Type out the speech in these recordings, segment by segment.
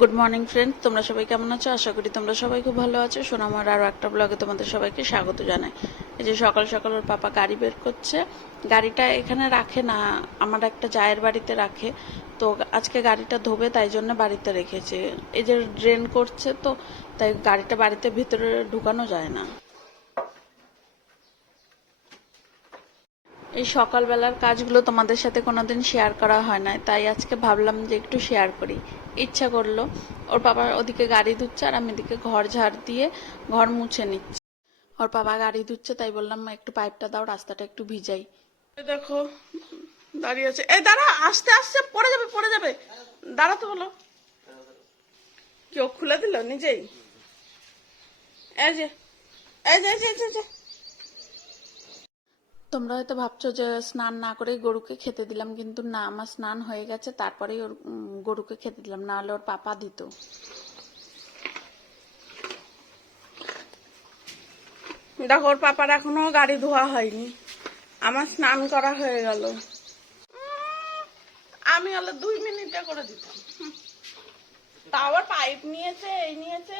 Good morning friend তোমরা সবাই কেমন আছো? আশা করি তোমরা সবাই খুব ভালো আছো। সোনামার আরও একটা ব্লগে তোমাদের সবাইকে স্বাগত জানাই। এই যে সকাল সকাল ওর পাপা গাড়ি বের করছে। গাড়িটা এখানে রাখে না, আমার একটা জায়ের বাড়িতে রাখে। তো আজকে গাড়িটা ধোবে, তাই জন্য বাড়িতে রেখেছে। এই যে ড্রেন করছে তো, তাই গাড়িটা বাড়িতে ভিতরে ঢুকানো যায় না। এই সকালবেলার কাজগুলো তোমাদের সাথে কোনোদিন শেয়ার করা হয় না তাই আজকে ভাবলাম যে একটু শেয়ার করি। ইচ্ছা করল ওর বাবা ওদিকে গাড়ি ধুচ্ছে আর আমি এদিকে ঘর ঝাড় দিয়ে ঘর মুছে নিচ্ছি। ওর বাবা গাড়ি ধুচ্ছে তাই বললাম একটু পাইপটা দাও রাস্তাটা একটু ভিজাই। দেখো দাঁড়িয়ে আছে। এই দাঁড়া আস্তে আস্তে পড়ে যাবে পড়ে যাবে। দাঁড়া তো বলো। কেউ খুলে দিল নিজেই? এই যে, এই যে, এই যে। তোমরা হয়তো ভাবছ যে স্নান না করে গরুকে খেতে দিলাম কিন্তু না আমার স্নান হয়ে গেছে তারপরেই ওর গরুকে খেতে দিলাম না হলে ওর পাপা দিত। দেখো ওর পাপার এখনও গাড়ি ধোয়া হয়নি। আমার স্নান করা হয়ে গেল। আমি হলে দুই মিনিটে করে দিতাম। হুম। তা আবার পাইপ নিয়েছে এই নিয়েছে।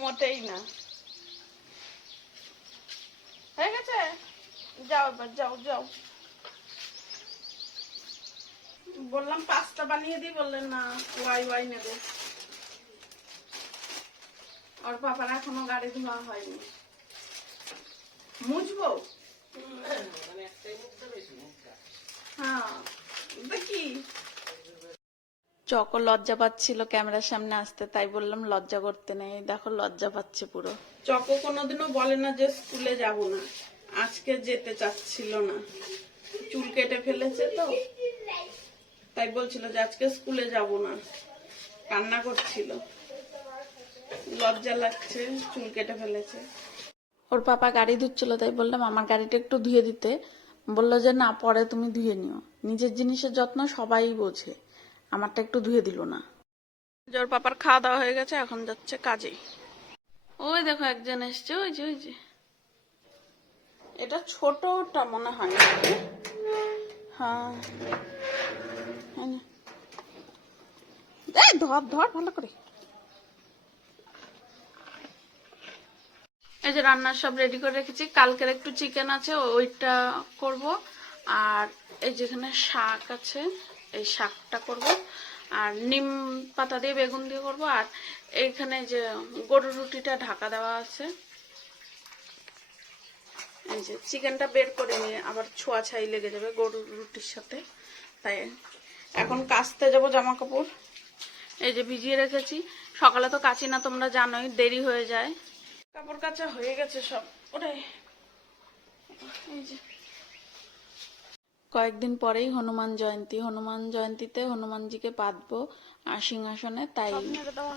মোটেই না হয়ে গেছে যাও এবার যাও যাও। বললাম পাঁচটা বানিয়ে দিই বললেন না ওয়াই ওয়াই নেবে। ওর বাবার এখনও গাড়ি ধোয়া হয়নি। মুছবো? মুখটা হ্যাঁ দেখি চকো লজ্জা পাচ্ছিল ক্যামেরার সামনে আসতে তাই বললাম লজ্জা করতে নেই। দেখো লজ্জা পাচ্ছে পুরো। চকো কোনোদিনও বলে না যে স্কুলে যাব না। আজকে যেতে চাচ্ছিল না। চুল কেটে ফেলেছে তো। তাই বলছিল যে আজকে স্কুলে যাব না। কান্না করছিল। লজ্জা লাগছে চুল কেটে ফেলেছে। ওর পাপা গাড়ি ধুচ্ছিল তাই বললাম আমার গাড়িটা একটু ধুয়ে দিতে। বলল যে না পরে তুমি ধুয়ে নিও। নিজের জিনিসের যত্ন সবাই বোঝে। আমারটা একটু ধুয়ে দিল না। যে ওর পাপার খাওয়া দাওয়া হয়ে গেছে এখন যাচ্ছে কাজে। ওই দেখো একজন এসছে ওই যে ওই যে। এটা ছোটটা মনে হয়। হ্যাঁ। এই ধর ধর ভালো করে। এই যে রান্নার সব রেডি করে রেখেছি। কালকের একটু চিকেন আছে ওইটা করব। আর এই যেখানে শাক আছে, এই শাকটা করব। আর নিম পাতা দিয়ে বেগুন দিয়ে করব। আর এইখানে যে গরুর রুটিটা ঢাকা দেওয়া আছে। এই যে চিকেনটা বের করে নিয়ে আবার ছোঁয়া ছাই লেগে যাবে গরুর রুটির সাথে। তাই এখন কাচতে যাব জামা কাপড় এই যে ভিজিয়ে রেখেছি। সকালে তো কাচি না তোমরা জানোই দেরি হয়ে যায়। কাপড় কাচা হয়ে গেছে সব। এই যে। কয়েকদিন পরেই হনুমান জয়ন্তী। হনুমান জয়ন্তীতে হনুমানজিকে পাতবো আর সিংহাসনে তাই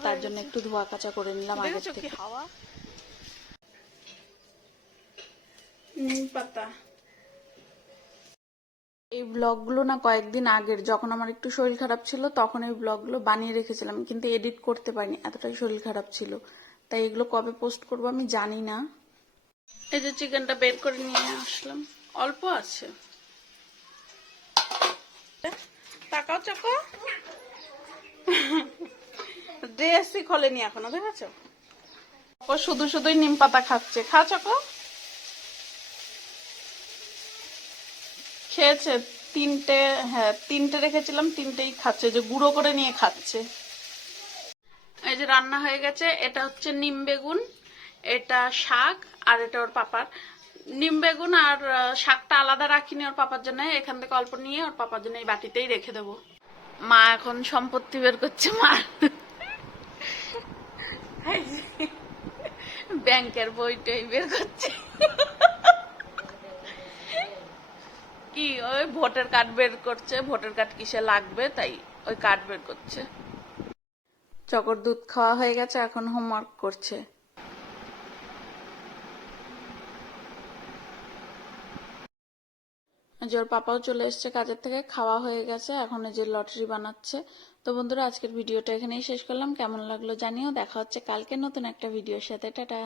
তার জন্য একটু ধোয়া কাচা করে নিলাম আগে থেকে। হাওয়া? নিম পাতা। এই ব্লগগুলো না কয়েকদিন আগের, যখন আমার একটু শরীর খারাপ ছিল, তখন এই ব্লগগুলো বানিয়ে রেখেছিলাম, কিন্তু এডিট করতে পারিনি, এতটাই শরীর খারাপ ছিল। তাই এগুলো কবে পোস্ট করব আমি জানি না। এই যে চিকেনটা বের করে নিয়ে আসলাম। অল্প আছে। তাকাও চাকো। ড্রেসই খোলেনি এখনও, দেখেছ? শুধু শুধুই নিম পাতা খাচ্ছে। খা চাকো। খেয়েছে, তিনটে হ্যাঁ তিনটে রেখেছিলাম, তিনটেই খাচ্ছে, যে গুঁড়ো করে নিয়ে খাচ্ছে। এই যে রান্না হয়ে গেছে, এটা হচ্ছে নিম বেগুন, এটা শাক আর এটা ওর পাপার। নিম বেগুন আর শাকটা আলাদা রাখিনি ওর পাপার জন্য, এখান থেকে অল্প নিয়ে ওর পাপার জন্য এই বাটিতেই রেখে দেবো। মা এখন সম্পত্তি বের করছে, মা। ব্যাংকের বইটাই বের করছে কি ওই ভোটার কার্ড বের করছে, ভোটার কার্ড কিসে লাগবে, তাই ওই কার্ড বের করছে। চকর দুধ খাওয়া হয়ে গেছে, এখন হোমওয়ার্ক করছে। যে ওর পাপাও চলে এসেছে কাজের থেকে, খাওয়া হয়ে গেছে, এখন যে লটারি বানাচ্ছে। তো বন্ধুরা, আজকের ভিডিওটা এখানেই শেষ করলাম। কেমন লাগল জানিও, দেখা হচ্ছে কালকে নতুন একটা ভিডিওর সাথে। টাটা।